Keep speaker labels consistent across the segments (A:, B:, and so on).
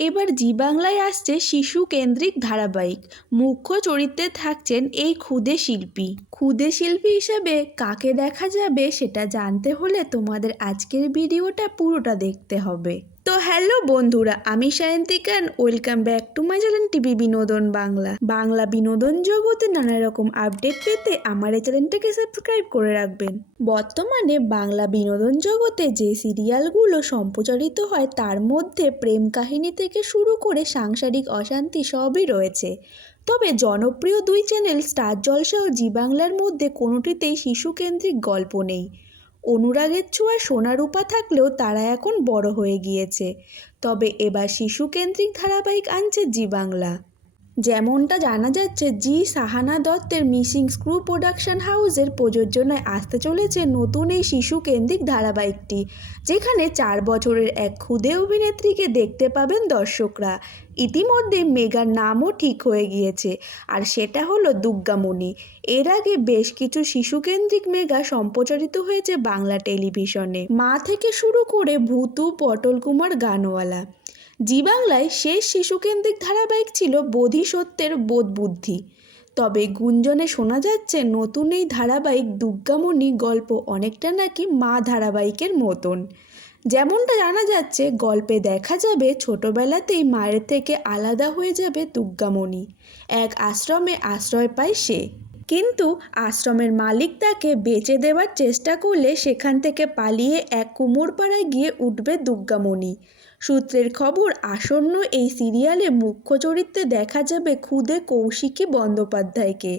A: এবার জি বাংলায় আসছে শিশু কেন্দ্রিক ধারাবাহিক। মুখ্য চরিত্রে থাকছেন এই ক্ষুদে শিল্পী। ক্ষুদে শিল্পী হিসাবে কাকে দেখা যাবে সেটা জানতে হলে তোমাদের আজকের ভিডিওটা পুরোটা দেখতে হবে। তো হ্যালো বন্ধুরা, আমি সায়ন্তিকান welcome back to my channel TV বিনোদন বাংলা বাংলা বিনোদন জগতে নানা রকম আপডেট পেতে আমার এই চ্যানেলটাকে সাবস্ক্রাইব করে রাখবেন। বর্তমানে বাংলা বিনোদন জগতে যে সিরিয়ালগুলো সম্প্রচারিত হয়, তার মধ্যে প্রেম কাহিনী থেকে শুরু করে সাংসারিক অশান্তি সবই রয়েছে। তবে জনপ্রিয় দুই চ্যানেল স্টার জলসা ও জি বাংলার মধ্যে কোনোটিতেই শিশুকেন্দ্রিক গল্প নেই। অনুরাগের ছোঁয়ায় সোনারূপা থাকলেও তারা এখন বড় হয়ে গিয়েছে। তবে এবার শিশুকেন্দ্রিক ধারাবাহিক আনছে জি বাংলা। যেমনটা জানা যাচ্ছে জি সাহানা দত্তের মিসিং স্ক্রু প্রোডাকশন হাউসের প্রযোজনায় আসতে চলেছে নতুন এই শিশু কেন্দ্রিক ধারাবাহিকটি, যেখানে চার বছরের এক ক্ষুদে অভিনেত্রীকে দেখতে পাবেন দর্শকরা। ইতিমধ্যে মেগার নামও ঠিক হয়ে গিয়েছে, আর সেটা হলো দুর্গামণি এর আগে বেশ কিছু শিশুকেন্দ্রিক মেগা সম্প্রচারিত হয়েছে বাংলা টেলিভিশনে। মা থেকে শুরু করে ভূতু পটল কুমার গানওয়ালা। জি বাংলায় শেষ শিশুকেন্দ্রিক ধারাবাহিক ছিল বোধিসত্ত্বের বোধ বুদ্ধি তবে গুঞ্জনে শোনা যাচ্ছে, নতুন এই ধারাবাহিক দুর্গামণি গল্প অনেকটা নাকি মা ধারাবাহিকের মতন। যেমনটা জানা যাচ্ছে, গল্পে দেখা যাবে ছোটবেলাতেই মায়ের থেকে আলাদা হয়ে যাবে দুর্গামণি এক আশ্রমে আশ্রয় পায় সে। কিন্তু আশ্রমের মালিক তাকে বেচে দেওয়ার চেষ্টা করলে সেখান থেকে পালিয়ে এক কুমোরপাড়ায় গিয়ে উঠবে দুর্গামণি। সূত্রের খবর, আসন্ন এই সিরিয়ালে মুখ্য চরিত্রে দেখা যাবে খুদে কৌশিকী বন্দ্যোপাধ্যায়কে।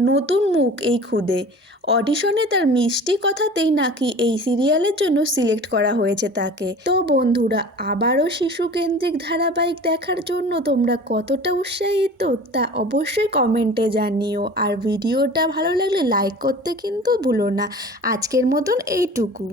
A: নতুন মুখ এই খুদে। অডিশনে তার মিষ্টি কথাতেই নাকি এই সিরিয়ালের জন্য সিলেক্ট করা হয়েছে তাকে। তো বন্ধুরা, আবারও শিশু কেন্দ্রিক ধারাবাহিক দেখার জন্য তোমরা কতটা উৎসাহিত তা অবশ্যই কমেন্টে জানিও। আর ভিডিওটা ভালো লাগলে লাইক করতে কিন্তু ভুলো না। আজকের মতন এইটুকু।